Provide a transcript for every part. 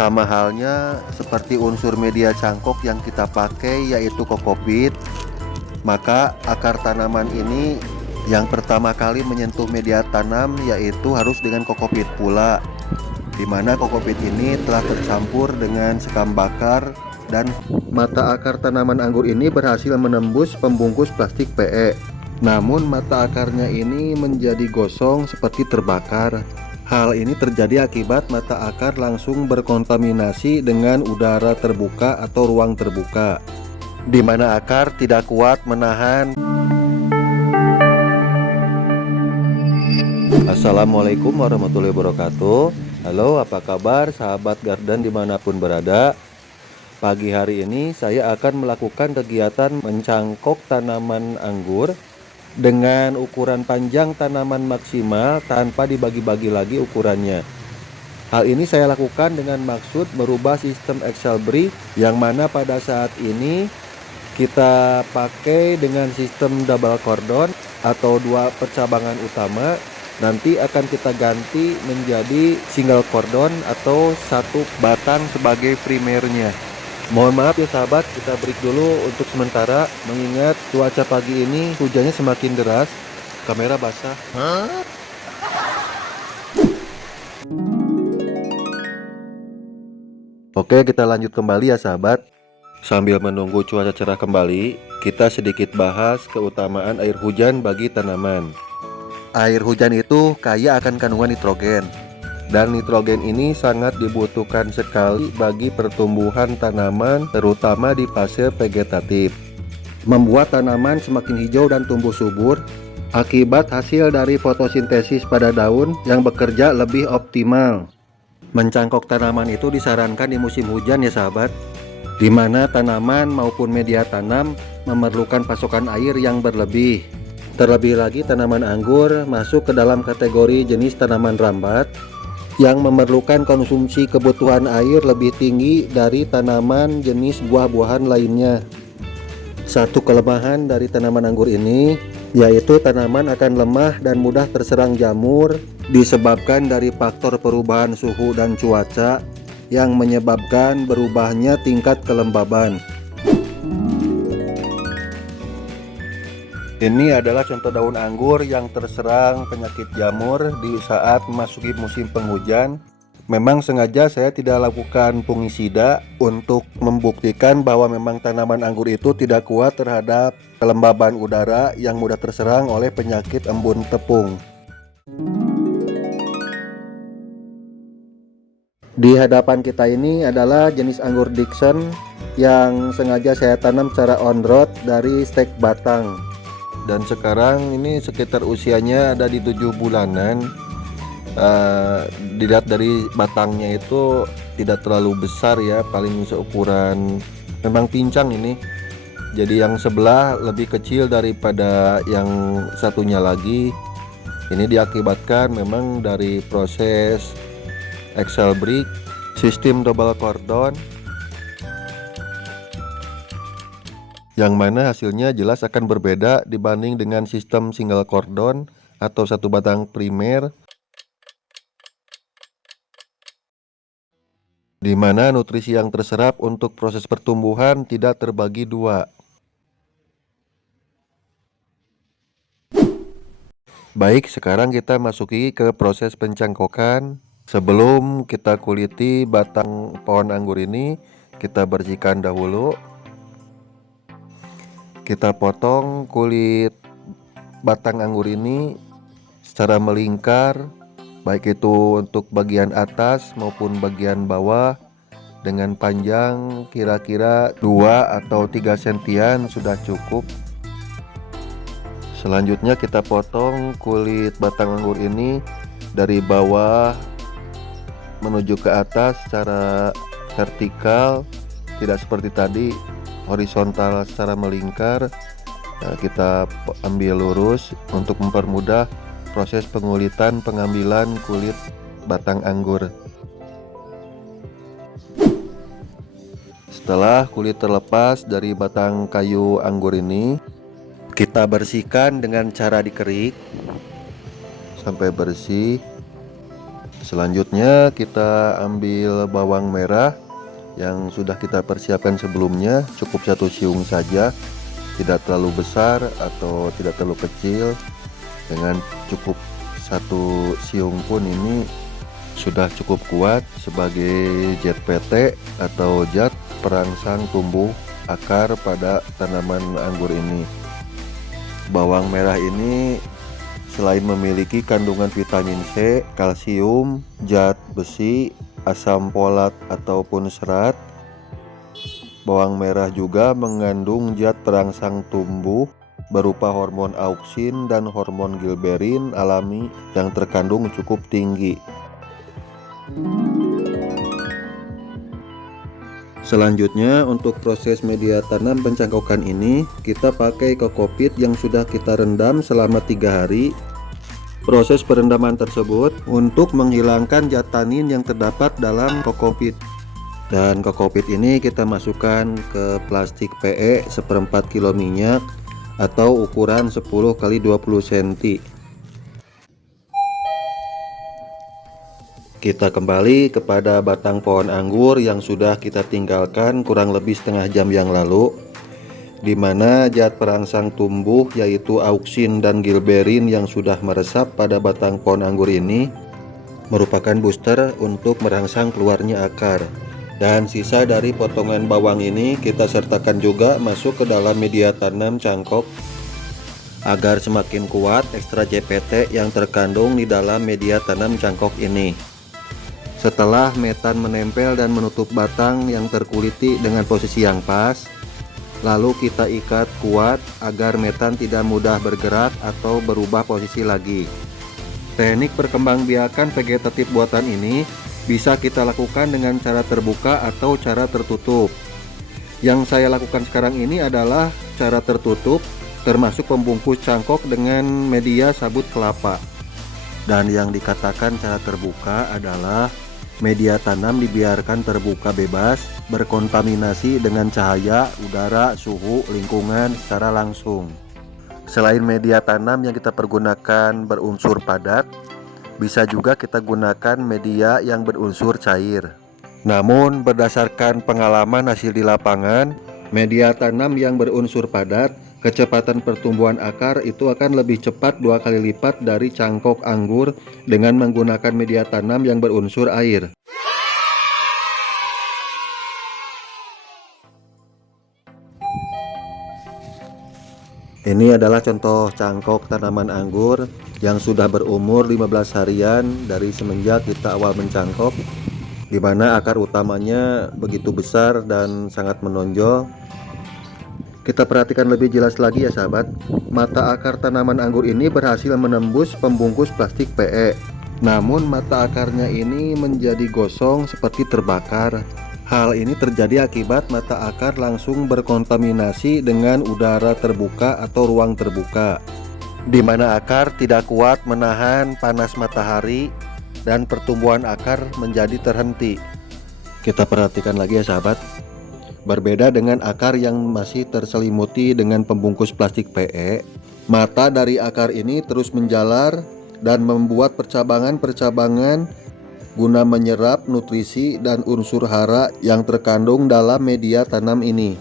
Sama halnya seperti unsur media cangkok yang kita pakai yaitu kokopit, maka akar tanaman ini yang pertama kali menyentuh media tanam yaitu harus dengan kokopit pula, di mana kokopit ini telah tercampur dengan sekam bakar dan mata akar tanaman anggur ini berhasil menembus pembungkus plastik PE. Namun mata akarnya ini menjadi gosong seperti terbakar. Hal ini terjadi akibat mata akar langsung berkontaminasi dengan udara terbuka atau ruang terbuka, di mana akar tidak kuat menahan. Assalamualaikum warahmatullahi wabarakatuh. Halo, apa kabar sahabat garden dimanapun berada? Pagi hari ini saya akan melakukan kegiatan mencangkok tanaman anggur dengan ukuran panjang tanaman maksimal tanpa dibagi-bagi lagi ukurannya. Hal ini saya lakukan dengan maksud merubah sistem Excel brick yang mana pada saat ini kita pakai dengan sistem double cordon atau dua percabangan utama. Nanti akan kita ganti menjadi single cordon atau satu batang sebagai primernya. Mohon maaf ya sahabat, kita break dulu untuk sementara mengingat cuaca pagi ini hujannya semakin deras. Kamera basah. Oke, kita lanjut kembali ya sahabat. Sambil menunggu cuaca cerah kembali, kita sedikit bahas keutamaan air hujan bagi tanaman. Air hujan itu kaya akan kandungan nitrogen, dan nitrogen ini sangat dibutuhkan sekali bagi pertumbuhan tanaman, terutama di fase vegetatif. Membuat tanaman semakin hijau dan tumbuh subur akibat hasil dari fotosintesis pada daun yang bekerja lebih optimal. Mencangkok tanaman itu disarankan di musim hujan ya sahabat, di mana tanaman maupun media tanam memerlukan pasokan air yang berlebih. Terlebih lagi tanaman anggur masuk ke dalam kategori jenis tanaman rambat yang memerlukan konsumsi kebutuhan air lebih tinggi dari tanaman jenis buah-buahan lainnya. Satu kelemahan dari tanaman anggur ini yaitu tanaman akan lemah dan mudah terserang jamur disebabkan dari faktor perubahan suhu dan cuaca yang menyebabkan berubahnya tingkat kelembaban. Ini adalah contoh daun anggur yang terserang penyakit jamur di saat memasuki musim penghujan. Memang sengaja saya tidak lakukan fungisida untuk membuktikan bahwa memang tanaman anggur itu tidak kuat terhadap kelembaban udara yang mudah terserang oleh penyakit embun tepung. Di hadapan kita ini adalah jenis anggur Dickson yang sengaja saya tanam secara on road dari stek batang. Dan sekarang ini sekitar usianya ada di 7 bulanan. Dilihat dari batangnya itu tidak terlalu besar ya, paling seukuran, memang pincang ini. Jadi yang sebelah lebih kecil daripada yang satunya lagi. Ini diakibatkan memang dari proses Excel brick, sistem double cordon, yang mana hasilnya jelas akan berbeda dibanding dengan sistem single cordon atau satu batang primer, di mana nutrisi yang terserap untuk proses pertumbuhan tidak terbagi dua. Baik, sekarang kita masuki ke proses pencangkokan. Sebelum kita kuliti batang pohon anggur ini, kita bersihkan dahulu. Kita potong kulit batang anggur ini secara melingkar, baik itu untuk bagian atas maupun bagian bawah, dengan panjang kira-kira 2 atau 3 sentian sudah cukup. Selanjutnya kita potong kulit batang anggur ini dari bawah menuju ke atas secara vertikal, tidak seperti tadi horizontal secara melingkar. Nah, kita ambil lurus untuk mempermudah proses pengulitan pengambilan kulit batang anggur. Setelah kulit terlepas dari batang kayu anggur ini, kita bersihkan dengan cara dikerik sampai bersih. Selanjutnya kita ambil bawang merah yang sudah kita persiapkan sebelumnya, cukup 1 siung saja, tidak terlalu besar atau tidak terlalu kecil. Dengan cukup 1 siung pun ini sudah cukup kuat sebagai zat PT atau zat perangsang tumbuh akar pada tanaman anggur ini. Bawang merah ini selain memiliki kandungan vitamin C, kalsium, zat besi, asam folat ataupun serat, bawang merah juga mengandung zat perangsang tumbuh berupa hormon auksin dan hormon gilberin alami yang terkandung cukup tinggi. Selanjutnya untuk proses media tanam pencangkokan ini kita pakai kokopit yang sudah kita rendam selama 3 hari. Proses perendaman tersebut untuk menghilangkan zat tanin yang terdapat dalam kokopit. Dan kokopit ini kita masukkan ke plastik PE 1/4 kilo minyak atau ukuran 10 x 20 cm. Kita kembali kepada batang pohon anggur yang sudah kita tinggalkan kurang lebih setengah jam yang lalu, di mana zat perangsang tumbuh yaitu auksin dan gilberin yang sudah meresap pada batang pohon anggur ini merupakan booster untuk merangsang keluarnya akar. Dan sisa dari potongan bawang ini kita sertakan juga masuk ke dalam media tanam cangkok agar semakin kuat ekstra CPT yang terkandung di dalam media tanam cangkok ini. Setelah metan menempel dan menutup batang yang terkuliti dengan posisi yang pas, lalu kita ikat kuat agar metan tidak mudah bergerak atau berubah posisi lagi. Teknik perkembangbiakan vegetatif buatan ini bisa kita lakukan dengan cara terbuka atau cara tertutup. Yang saya lakukan sekarang ini adalah cara tertutup, termasuk pembungkus cangkok dengan media sabut kelapa. Dan yang dikatakan cara terbuka adalah media tanam dibiarkan terbuka bebas, berkontaminasi dengan cahaya, udara, suhu, lingkungan secara langsung. Selain media tanam yang kita pergunakan berunsur padat, bisa juga kita gunakan media yang berunsur cair. Namun berdasarkan pengalaman hasil di lapangan, media tanam yang berunsur padat, kecepatan pertumbuhan akar itu akan lebih cepat 2 kali lipat dari cangkok anggur dengan menggunakan media tanam yang berunsur air. Ini adalah contoh cangkok tanaman anggur yang sudah berumur 15 harian dari semenjak kita awal mencangkok, di mana akar utamanya begitu besar dan sangat menonjol. Kita perhatikan lebih jelas lagi ya sahabat, mata akar tanaman anggur ini berhasil menembus pembungkus plastik PE. Namun mata akarnya ini menjadi gosong seperti terbakar. Hal ini terjadi akibat mata akar langsung berkontaminasi dengan udara terbuka atau ruang terbuka, di mana akar tidak kuat menahan panas matahari dan pertumbuhan akar menjadi terhenti. Kita perhatikan lagi ya sahabat. Berbeda dengan akar yang masih terselimuti dengan pembungkus plastik PE, mata dari akar ini terus menjalar dan membuat percabangan-percabangan guna menyerap nutrisi dan unsur hara yang terkandung dalam media tanam ini.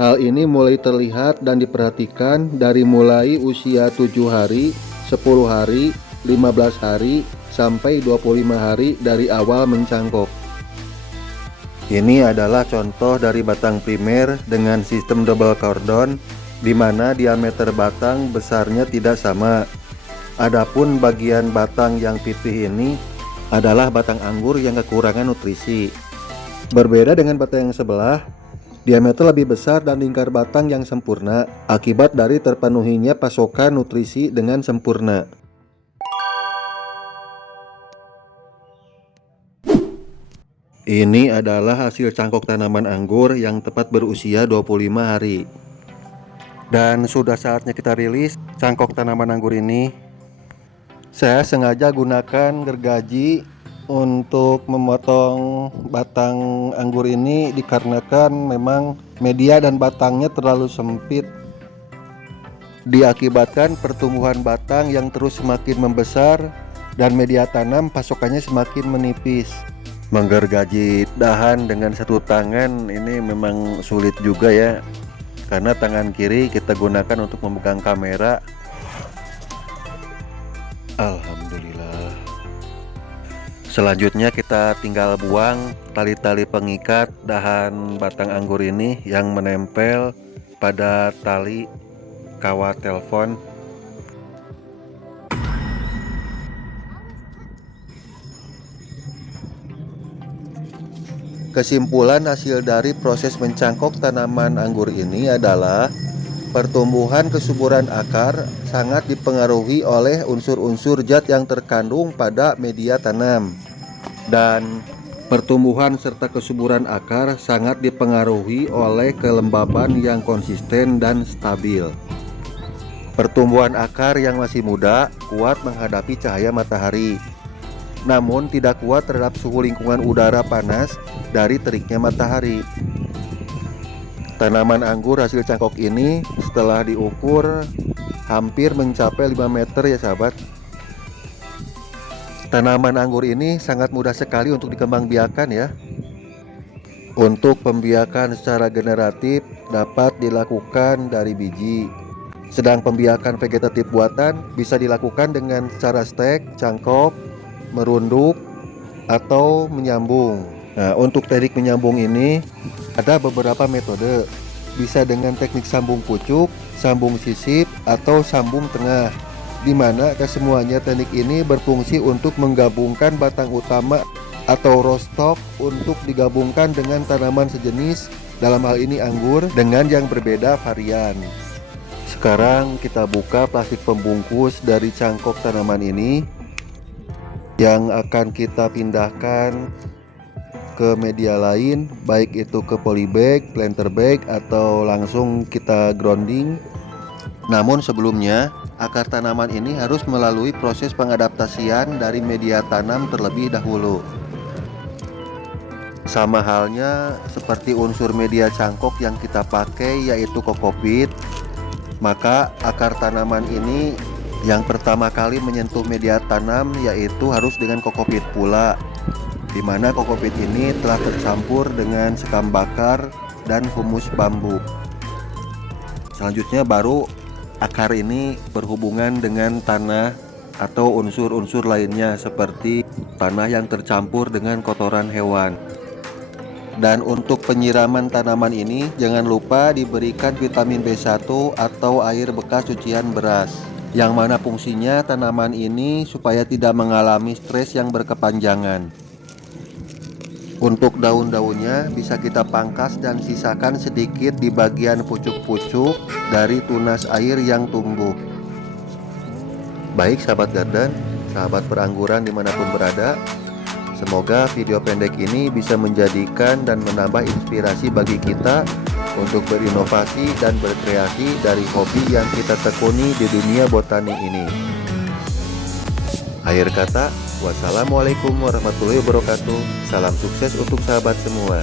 Hal ini mulai terlihat dan diperhatikan dari mulai usia 7 hari, 10 hari, 15 hari, sampai 25 hari dari awal mencangkok. Ini adalah contoh dari batang primer dengan sistem double cordon, di mana diameter batang besarnya tidak sama. Adapun bagian batang yang pipih ini adalah batang anggur yang kekurangan nutrisi. Berbeda dengan batang yang sebelah, diameter lebih besar dan lingkar batang yang sempurna akibat dari terpenuhinya pasokan nutrisi dengan sempurna. Ini adalah hasil cangkok tanaman anggur yang tepat berusia 25 hari. Dan sudah saatnya kita rilis cangkok tanaman anggur ini. Saya sengaja gunakan gergaji untuk memotong batang anggur ini dikarenakan memang media dan batangnya terlalu sempit. Diakibatkan pertumbuhan batang yang terus semakin membesar dan media tanam pasokannya semakin menipis. Menggergaji dahan dengan satu tangan ini memang sulit juga ya, karena tangan kiri kita gunakan untuk memegang kamera. Alhamdulillah. Selanjutnya kita tinggal buang tali-tali pengikat dahan batang anggur ini yang menempel pada tali kawat telepon. Kesimpulan hasil dari proses mencangkok tanaman anggur ini adalah pertumbuhan kesuburan akar sangat dipengaruhi oleh unsur-unsur zat yang terkandung pada media tanam, dan pertumbuhan serta kesuburan akar sangat dipengaruhi oleh kelembaban yang konsisten dan stabil. Pertumbuhan akar yang masih muda kuat menghadapi cahaya matahari, namun tidak kuat terhadap suhu lingkungan udara panas dari teriknya matahari. Tanaman anggur hasil cangkok ini setelah diukur hampir mencapai 5 meter ya sahabat. Tanaman anggur ini sangat mudah sekali untuk dikembangbiakan ya. Untuk pembiakan secara generatif dapat dilakukan dari biji. Sedang pembiakan vegetatif buatan bisa dilakukan dengan cara stek, cangkok, merunduk, atau menyambung. Nah, untuk teknik menyambung ini ada beberapa metode. Bisa dengan teknik sambung pucuk, sambung sisip, atau sambung tengah, di mana kesemuanya teknik ini berfungsi untuk menggabungkan batang utama atau rostok untuk digabungkan dengan tanaman sejenis, dalam hal ini anggur, dengan yang berbeda varian. Sekarang kita buka plastik pembungkus dari cangkok tanaman ini yang akan kita pindahkan ke media lain, baik itu ke polybag, planter bag, atau langsung kita grounding. Namun sebelumnya, akar tanaman ini harus melalui proses pengadaptasian dari media tanam terlebih dahulu. Sama halnya seperti unsur media cangkok yang kita pakai, yaitu kokopit, maka akar tanaman ini yang pertama kali menyentuh media tanam yaitu harus dengan kokopit pula, di mana kokopit ini telah tercampur dengan sekam bakar dan humus bambu. Selanjutnya baru akar ini berhubungan dengan tanah atau unsur-unsur lainnya seperti tanah yang tercampur dengan kotoran hewan. Dan untuk penyiraman tanaman ini jangan lupa diberikan vitamin B1 atau air bekas cucian beras, yang mana fungsinya tanaman ini supaya tidak mengalami stres yang berkepanjangan. Untuk daun-daunnya bisa kita pangkas dan sisakan sedikit di bagian pucuk-pucuk dari tunas air yang tumbuh. Baik sahabat garden, sahabat perangguran dimanapun berada, semoga video pendek ini bisa menjadikan dan menambah inspirasi bagi kita untuk berinovasi dan berkreasi dari hobi yang kita tekuni di dunia botani ini. Akhir kata, wassalamualaikum warahmatullahi wabarakatuh. Salam sukses untuk sahabat semua.